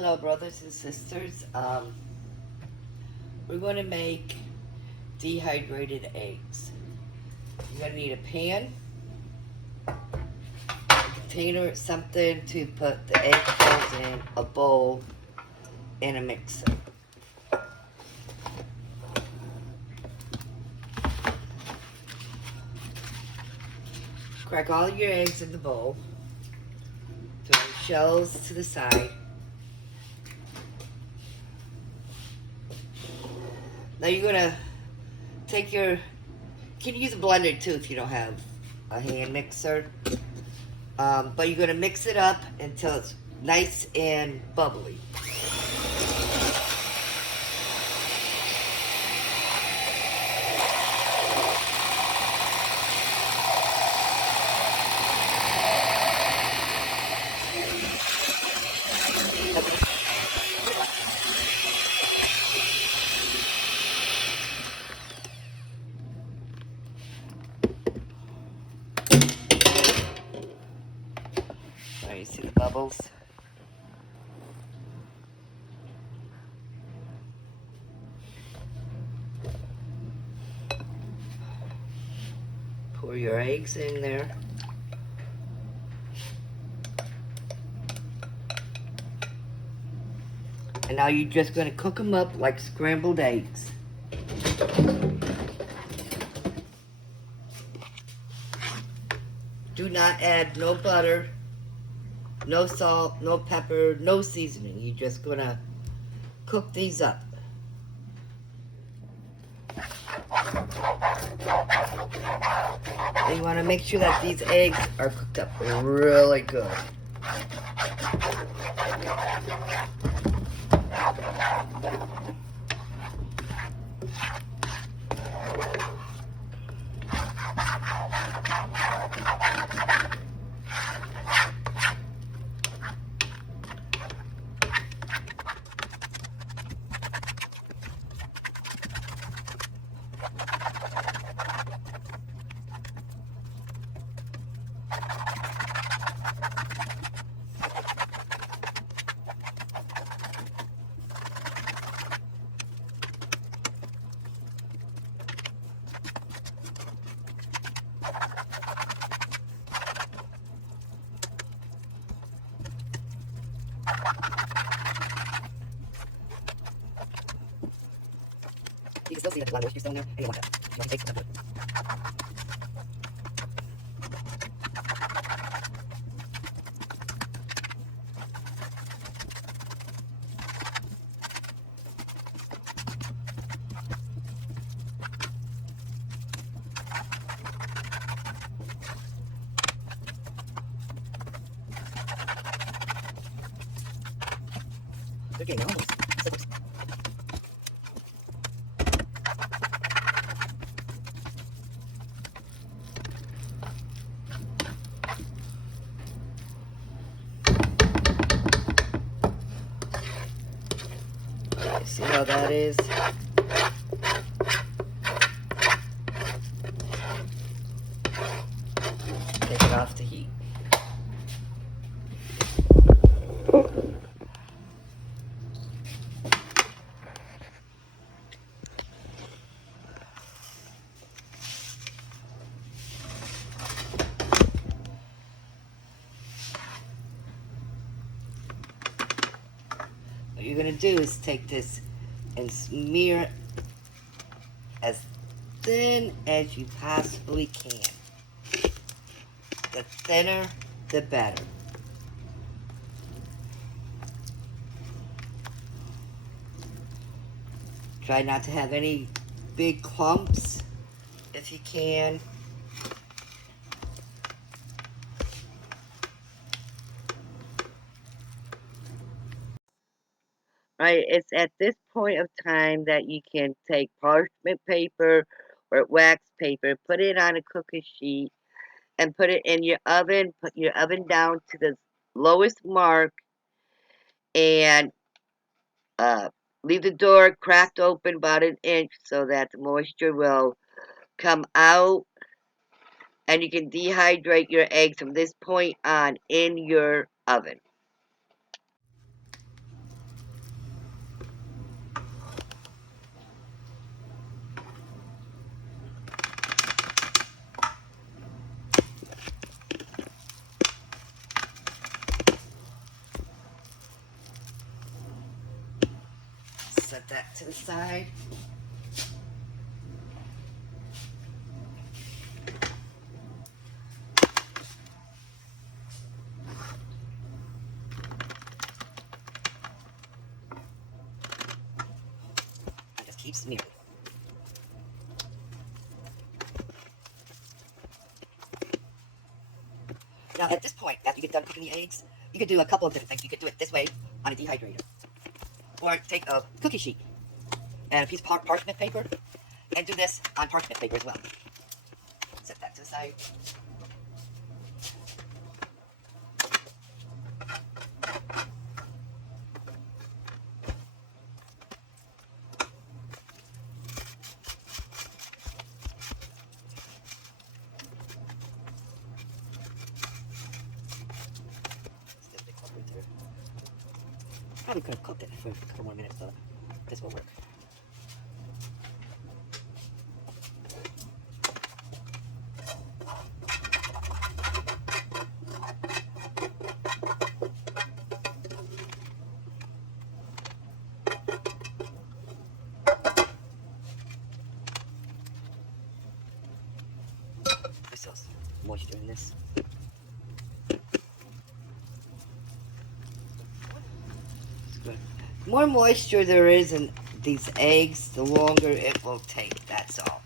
Hello, brothers and sisters. We're going to make dehydrated eggs. You're going to need a pan, a container, something to put the egg shells in, a bowl, and a mixer. Crack all your eggs in the bowl. Throw the shells to the side. Now you're going to take your... You can use a blender too if you don't have a hand mixer. But you're going to mix it up until it's nice and bubbly. Now you see the bubbles? Pour your eggs in there. And now you're just going to cook them up like scrambled eggs. Do not add no butter, no salt, no pepper, no seasoning. You're just going to cook these up. And you want to make sure that these eggs are cooked up really good. You can still see that there's a lot of moisture still in there, and you want that. You want to take that. They're getting almost. See how that is? Take it off the heat. What you're going to do is take this and smear as thin as you possibly can. The thinner, the better. Try not to have any big clumps if you can. Right, it's at this point of time that you can take parchment paper or wax paper, put it on a cookie sheet, and put it in your oven. Put your oven down to the lowest mark, and leave the door cracked open about an inch so that the moisture will come out, and you can dehydrate your eggs from this point on in your oven. Set that to the side. I just keep smearing. Now at this point, after you get done cooking the eggs, you could do a couple of different things. You could do it this way on a dehydrator. Or take a cookie sheet and a piece of parchment paper and do this on parchment paper as well. Set that to the side. Probably could have cooked it for a couple more minutes, but this will work. There's still moisture in this. The more moisture there is in these eggs, the longer it will take, that's all.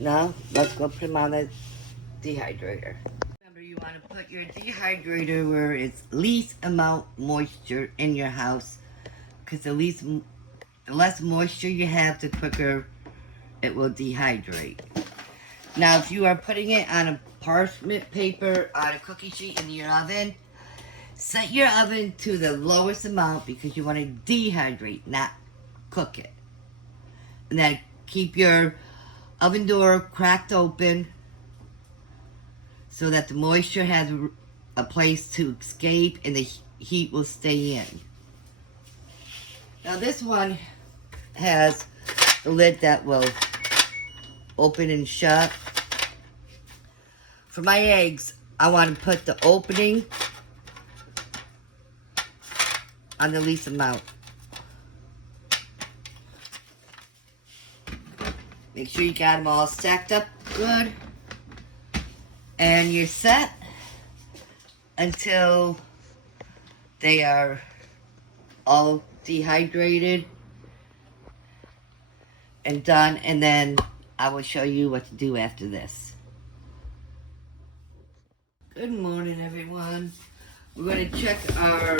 Now, let's go put them on the dehydrator. Remember, you want to put your dehydrator where it's least amount moisture in your house, because the less moisture you have, the quicker it will dehydrate. Now, if you are putting it on a parchment paper on a cookie sheet in your oven, set your oven to the lowest amount because you want to dehydrate, not cook it. And then keep your oven door cracked open so that the moisture has a place to escape and the heat will stay in. Now this one has the lid that will open and shut. For my eggs, I want to put the opening on the least amount. Make sure you got them all stacked up good. And you're set until they are all dehydrated and done. And then I will show you what to do after this. Good morning, everyone. We're going to check our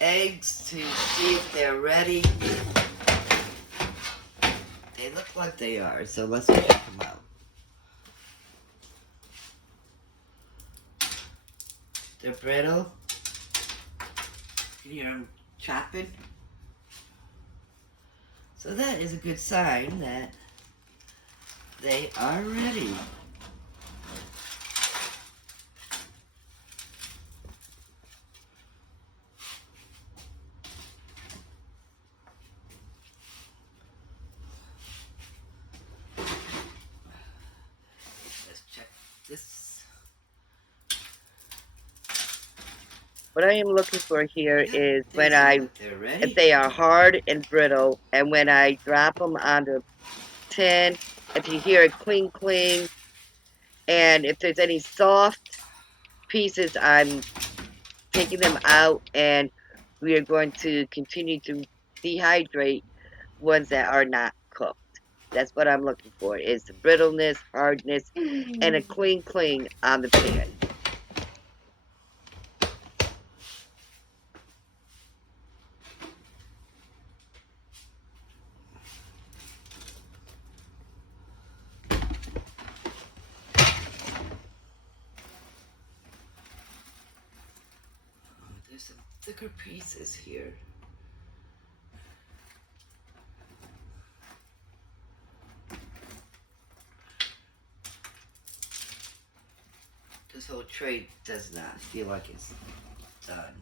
eggs to see if they're ready. They look like they are, so let's check them out. They're brittle. You can hear them chopping. So that is a good sign that they are ready. This. What I am looking for here is when if they are hard and brittle, and when I drop them on the tin, if you hear a cling cling, and if there's any soft pieces, I'm taking them out, and we are going to continue to dehydrate ones that are not cooked. That's what I'm looking for, is the brittleness, hardness, and a clean on the pan. There's some thicker pieces here. This whole tray does not feel like it's done.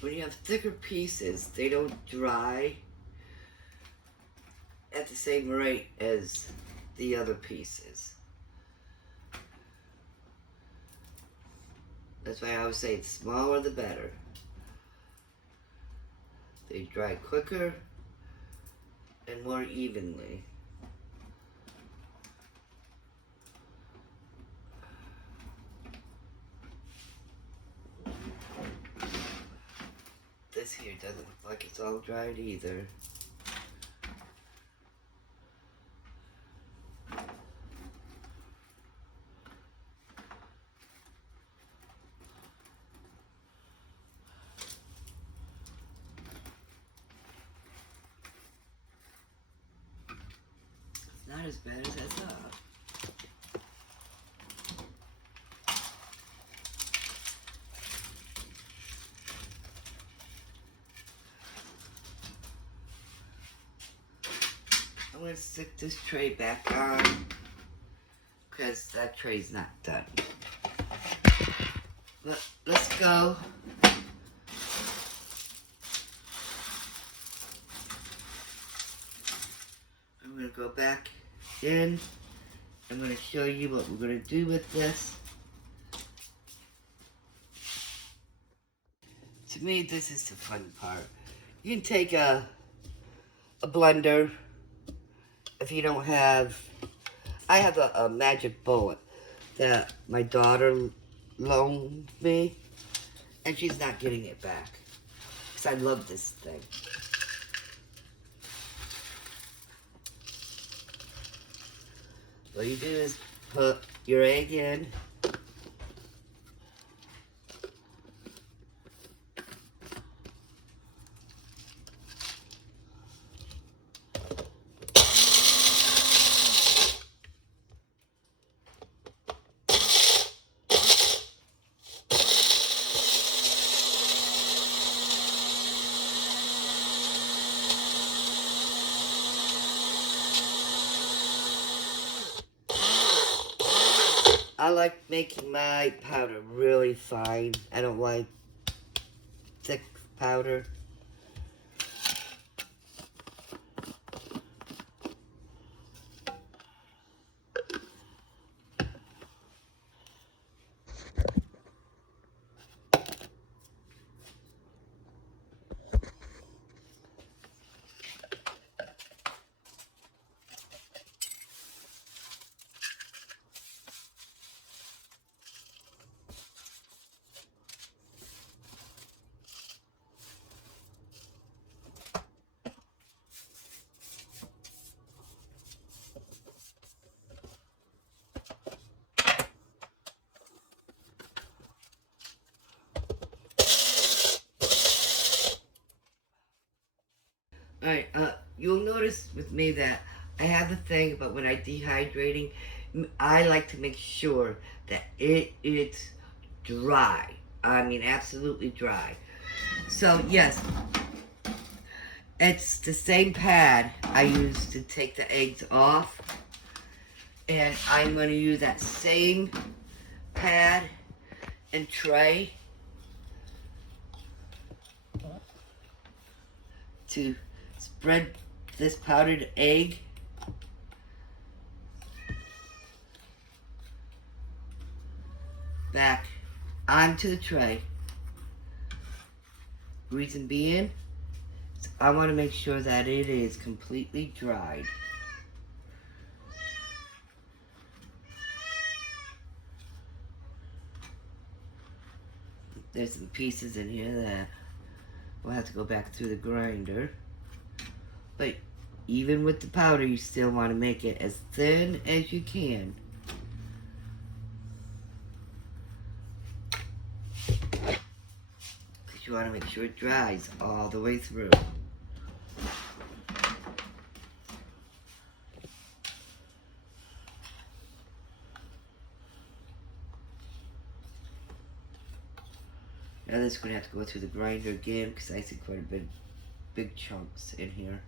When you have thicker pieces, they don't dry at the same rate as the other pieces. That's why I always say the smaller the better. They dry quicker and more evenly. This here doesn't look like it's all dried either. It's not as bad as I thought. I'm going to stick this tray back on because that tray's not done. But let's go. I'm going to go back in. I'm going to show you what we're going to do with this. To me, this is the fun part. You can take a blender. If you don't have, I have a magic bullet that my daughter loaned me, and she's not getting it back because I love this thing. All you do is put your egg in. I like making my powder really fine. I don't like thick powder. Alright, you'll notice with me that I have a thing about when I dehydrating, I like to make sure that it's dry. I mean, absolutely dry. So, yes, it's the same pad I use to take the eggs off. And I'm going to use that same pad and tray to spread this powdered egg back onto the tray. Reason being, I want to make sure that it is completely dried. There's some pieces in here that we'll have to go back through the grinder. But even with the powder, you still want to make it as thin as you can. Because you want to make sure it dries all the way through. Now this is going to have to go through the grinder again because I see quite a bit big chunks in here.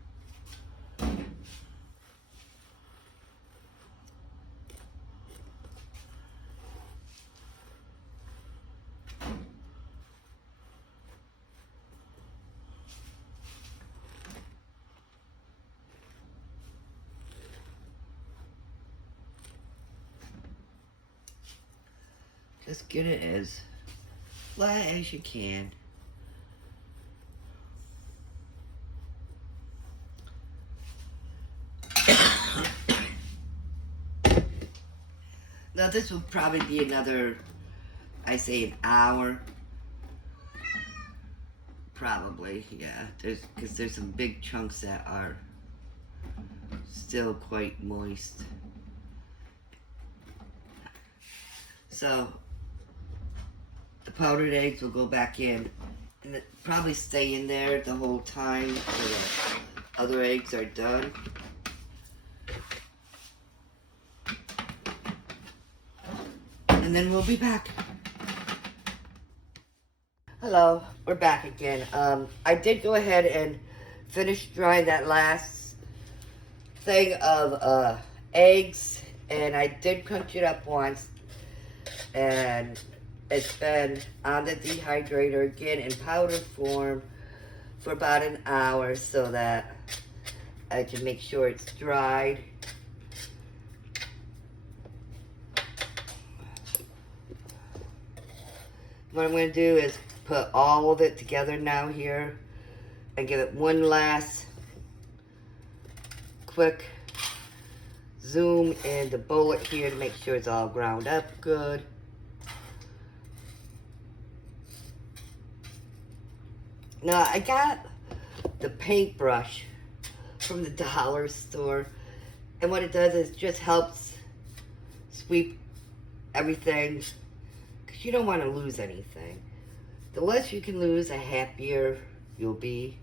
Just get it as flat as you can. Now this will probably be another, I say an hour. Probably, yeah. Because there's some big chunks that are still quite moist. So the powdered eggs will go back in and it probably stay in there the whole time until the other eggs are done. And then we'll be back. Hello, we're back again. I did go ahead and finish drying that last thing of eggs, and I did crunch it up once, and it's been on the dehydrator again in powder form for about an hour so that I can make sure it's dried. What I'm going to do is put all of it together now here and give it one last quick zoom in the bullet here to make sure it's all ground up good. Now I got the paintbrush from the dollar store, and what it does is just helps sweep everything. You don't want to lose anything. The less you can lose, the happier you'll be.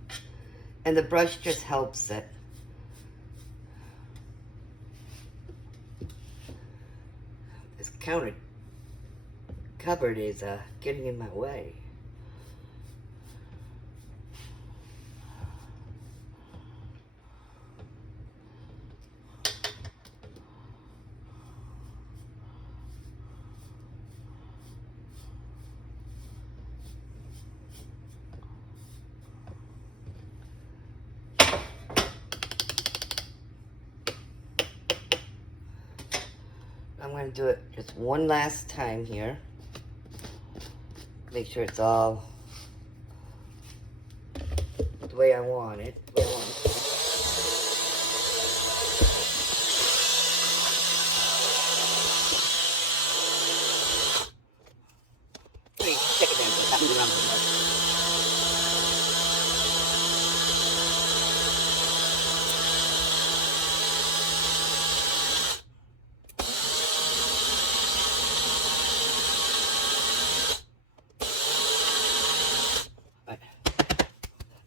And the brush just helps it. This counter cupboard is getting in my way. I'm going to do it just one last time here. Make sure it's all the way I want it. Check it down, so stop moving around so much.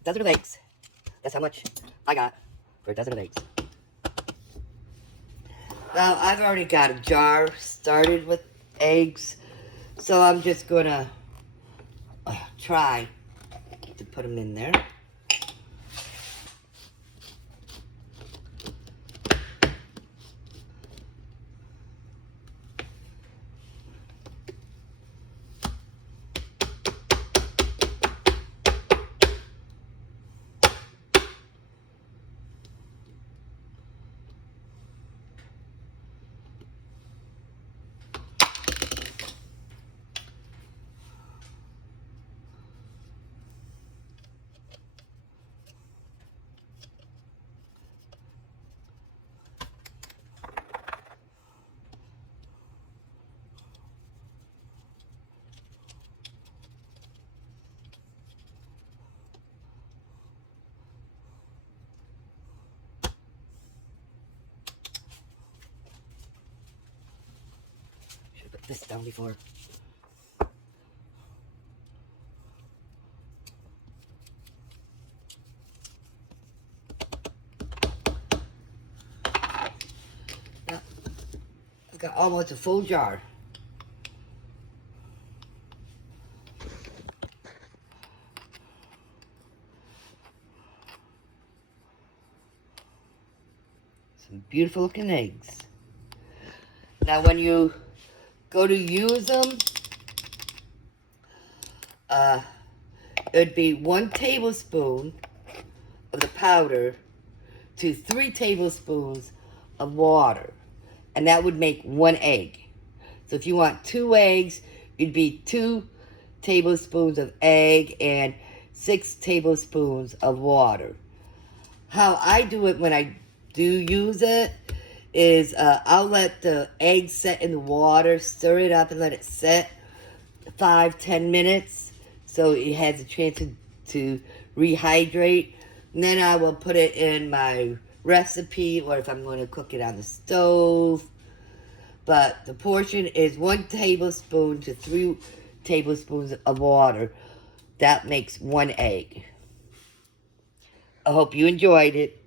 Dozen of eggs. That's how much I got for a dozen of eggs. Now, I've already got a jar started with eggs, so I'm just gonna try to put them in there. put this down before. Now, I've got almost a full jar. Some beautiful looking eggs. Now when you go to use them, it'd be 1 tablespoon of the powder to 3 tablespoons of water. And that would make 1 egg. So if you want 2 eggs, it'd be 2 tablespoons of egg and 6 tablespoons of water. How I do it when I do use it is I'll let the egg set in the water, stir it up and let it set 5-10 minutes so it has a chance to rehydrate. And then I will put it in my recipe, or if I'm going to cook it on the stove. But the portion is 1 tablespoon to 3 tablespoons of water. That makes 1 egg. I hope you enjoyed it.